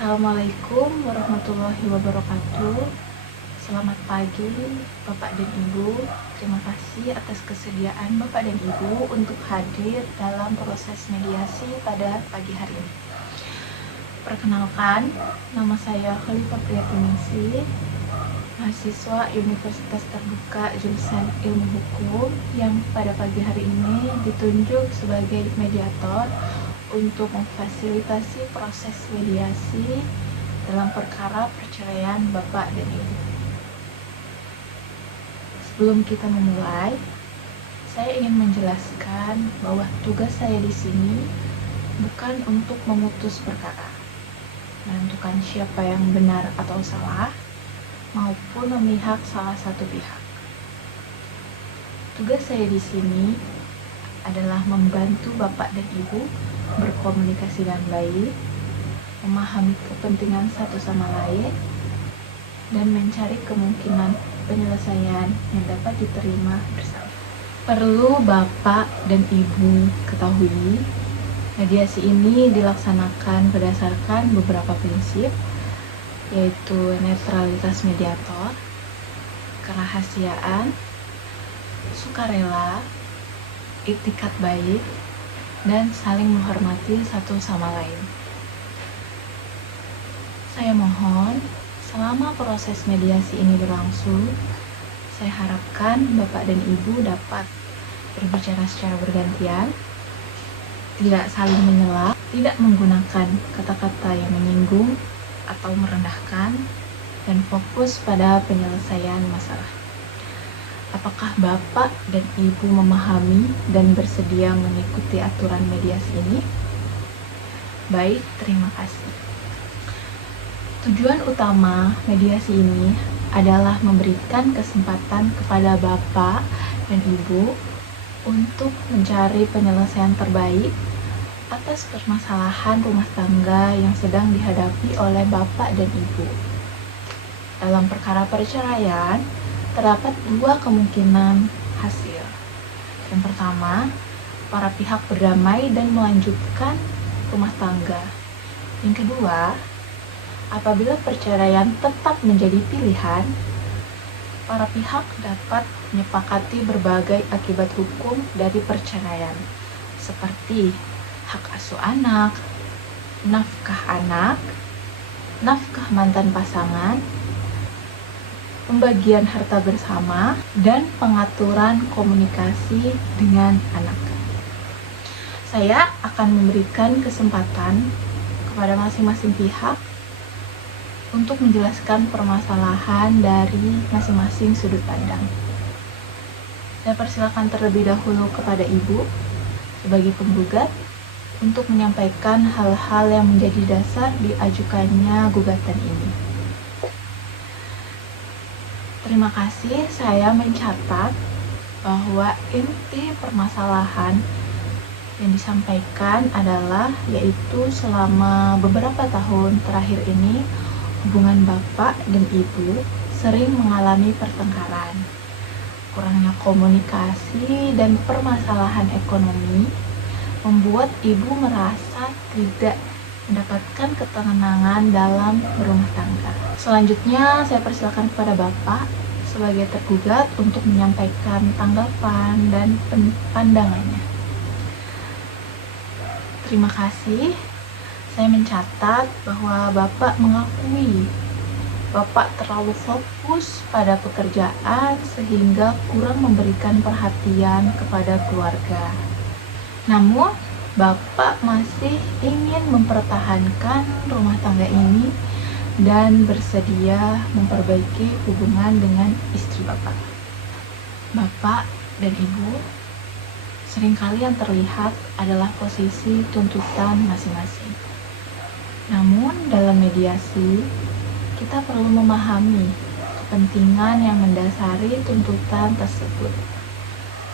Assalamualaikum warahmatullahi wabarakatuh. Selamat pagi Bapak dan Ibu. Terima kasih atas kesediaan Bapak dan Ibu untuk hadir dalam proses mediasi pada pagi hari ini. Perkenalkan, nama saya Khalifah Priyatinisi, mahasiswa Universitas Terbuka jurusan Ilmu Hukum yang pada pagi hari ini ditunjuk sebagai mediator untuk memfasilitasi proses mediasi dalam perkara perceraian Bapak dan Ibu. Sebelum kita memulai, saya ingin menjelaskan bahwa tugas saya di sini bukan untuk memutus perkara, menentukan siapa yang benar atau salah, maupun memihak salah satu pihak. Tugas saya di sini adalah membantu Bapak dan Ibu berkomunikasi dengan baik, memahami kepentingan satu sama lain, dan mencari kemungkinan penyelesaian yang dapat diterima bersama. Perlu Bapak dan Ibu ketahui, mediasi ini dilaksanakan berdasarkan beberapa prinsip, yaitu netralitas mediator, kerahasiaan, sukarela, itikat baik, dan saling menghormati satu sama lain. Saya mohon, selama proses mediasi ini berlangsung, saya harapkan Bapak dan Ibu dapat berbicara secara bergantian, tidak saling menyela, tidak menggunakan kata-kata yang menyinggung atau merendahkan, dan fokus pada penyelesaian masalah. Apakah Bapak dan Ibu memahami dan bersedia mengikuti aturan mediasi ini? Baik, terima kasih. Tujuan utama mediasi ini adalah memberikan kesempatan kepada Bapak dan Ibu untuk mencari penyelesaian terbaik atas permasalahan rumah tangga yang sedang dihadapi oleh Bapak dan Ibu. Dalam perkara perceraian, terdapat dua kemungkinan hasil. Yang pertama, para pihak berdamai dan melanjutkan rumah tangga. Yang kedua, apabila perceraian tetap menjadi pilihan, para pihak dapat menyepakati berbagai akibat hukum dari perceraian, seperti hak asuh anak, nafkah mantan pasangan, pembagian harta bersama, dan pengaturan komunikasi dengan anak. Saya akan memberikan kesempatan kepada masing-masing pihak untuk menjelaskan permasalahan dari masing-masing sudut pandang. Saya persilakan terlebih dahulu kepada Ibu sebagai penggugat untuk menyampaikan hal-hal yang menjadi dasar diajukannya gugatan ini. Terima kasih, saya mencatat bahwa inti permasalahan yang disampaikan adalah yaitu selama beberapa tahun terakhir ini hubungan Bapak dan Ibu sering mengalami pertengkaran, kurangnya komunikasi dan permasalahan ekonomi membuat Ibu merasa tidak mendapatkan ketenangan dalam berumah tangga. Selanjutnya, saya persilakan kepada Bapak sebagai tergugat untuk menyampaikan tanggapan dan pandangannya. Terima kasih. Saya mencatat bahwa Bapak mengakui Bapak terlalu fokus pada pekerjaan sehingga kurang memberikan perhatian kepada keluarga. Namun, Bapak masih ingin mempertahankan rumah tangga ini dan bersedia memperbaiki hubungan dengan istri Bapak. Bapak dan Ibu, seringkali yang terlihat adalah posisi tuntutan masing-masing. Namun, dalam mediasi, kita perlu memahami kepentingan yang mendasari tuntutan tersebut.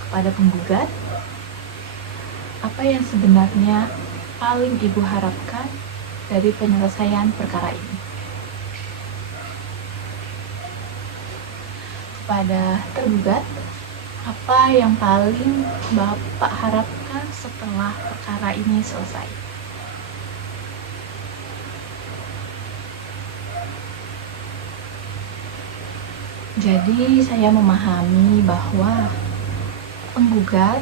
Kepada penggugat, apa yang sebenarnya paling Ibu harapkan dari penyelesaian perkara ini? Kepada tergugat, apa yang paling Bapak harapkan setelah perkara ini selesai? Jadi saya memahami bahwa penggugat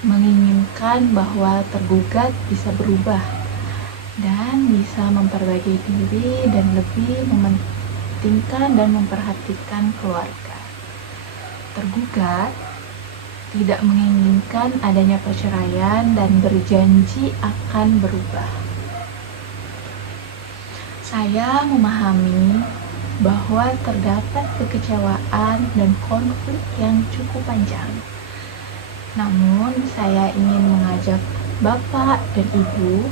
menginginkan bahwa tergugat bisa berubah dan bisa memperbaiki diri dan lebih mementingkan dan memperhatikan keluarga. Tergugat tidak menginginkan adanya perceraian dan berjanji akan berubah. Saya memahami bahwa terdapat kekecewaan dan konflik yang cukup panjang. Namun, saya ingin mengajak Bapak dan Ibu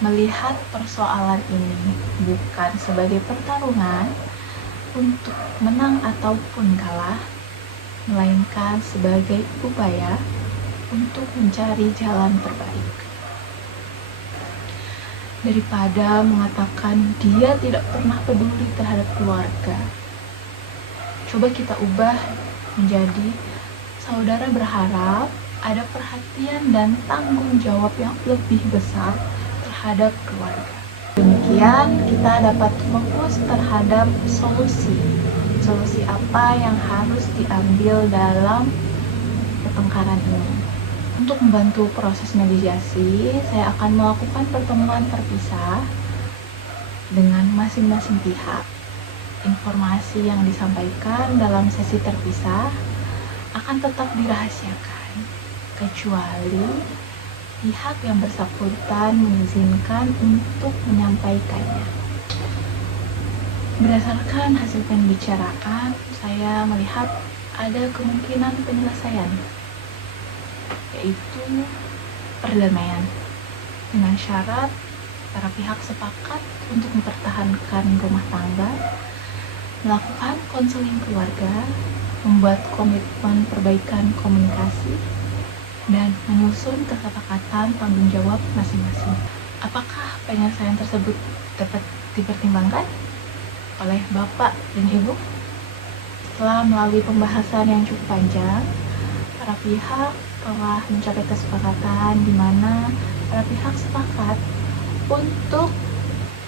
melihat persoalan ini bukan sebagai pertarungan untuk menang ataupun kalah, melainkan sebagai upaya untuk mencari jalan terbaik. Daripada mengatakan dia tidak pernah peduli terhadap keluarga, coba kita ubah menjadi saudara berharap ada perhatian dan tanggung jawab yang lebih besar terhadap keluarga. Demikian kita dapat fokus terhadap solusi apa yang harus diambil dalam pertengkaran ini. Untuk membantu proses mediasi, saya akan melakukan pertemuan terpisah dengan masing-masing pihak. Informasi yang disampaikan dalam sesi terpisah akan tetap dirahasiakan, kecuali pihak yang bersangkutan mengizinkan untuk menyampaikannya. Berdasarkan hasil pembicaraan, saya melihat ada kemungkinan penyelesaian, yaitu perdamaian, dengan syarat para pihak sepakat untuk mempertahankan rumah tangga, melakukan konseling keluarga, membuat komitmen perbaikan komunikasi, dan menyusun kesepakatan tanggung jawab masing-masing. Apakah penyelesaian tersebut dapat dipertimbangkan oleh Bapak dan Ibu? Setelah melalui pembahasan yang cukup panjang, para pihak telah mencapai kesepakatan di mana para pihak sepakat untuk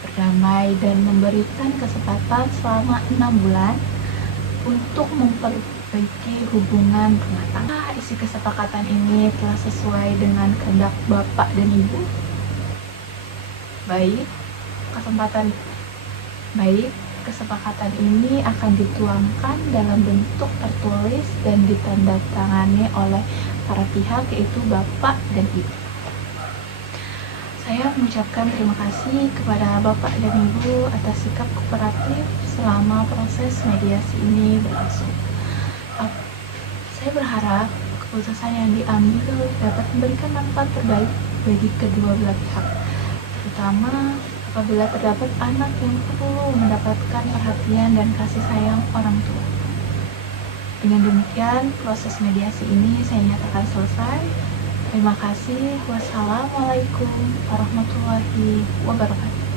berdamai dan memberikan kesempatan selama 6 bulan untuk memperbaiki hubungan rumah tangga. Isi kesepakatan ini telah sesuai dengan kehendak Bapak dan Ibu. Kesepakatan ini akan dituangkan dalam bentuk tertulis dan ditandatangani oleh para pihak, yaitu Bapak dan Ibu. Saya mengucapkan terima kasih kepada Bapak dan Ibu atas sikap kooperatif selama proses mediasi ini berlangsung. Saya berharap keputusan yang diambil dapat memberikan manfaat terbaik bagi kedua belah pihak, terutama apabila terdapat anak yang perlu mendapatkan perhatian dan kasih sayang orang tua. Dengan demikian, proses mediasi ini saya nyatakan selesai. Terima kasih. Wassalamualaikum warahmatullahi wabarakatuh.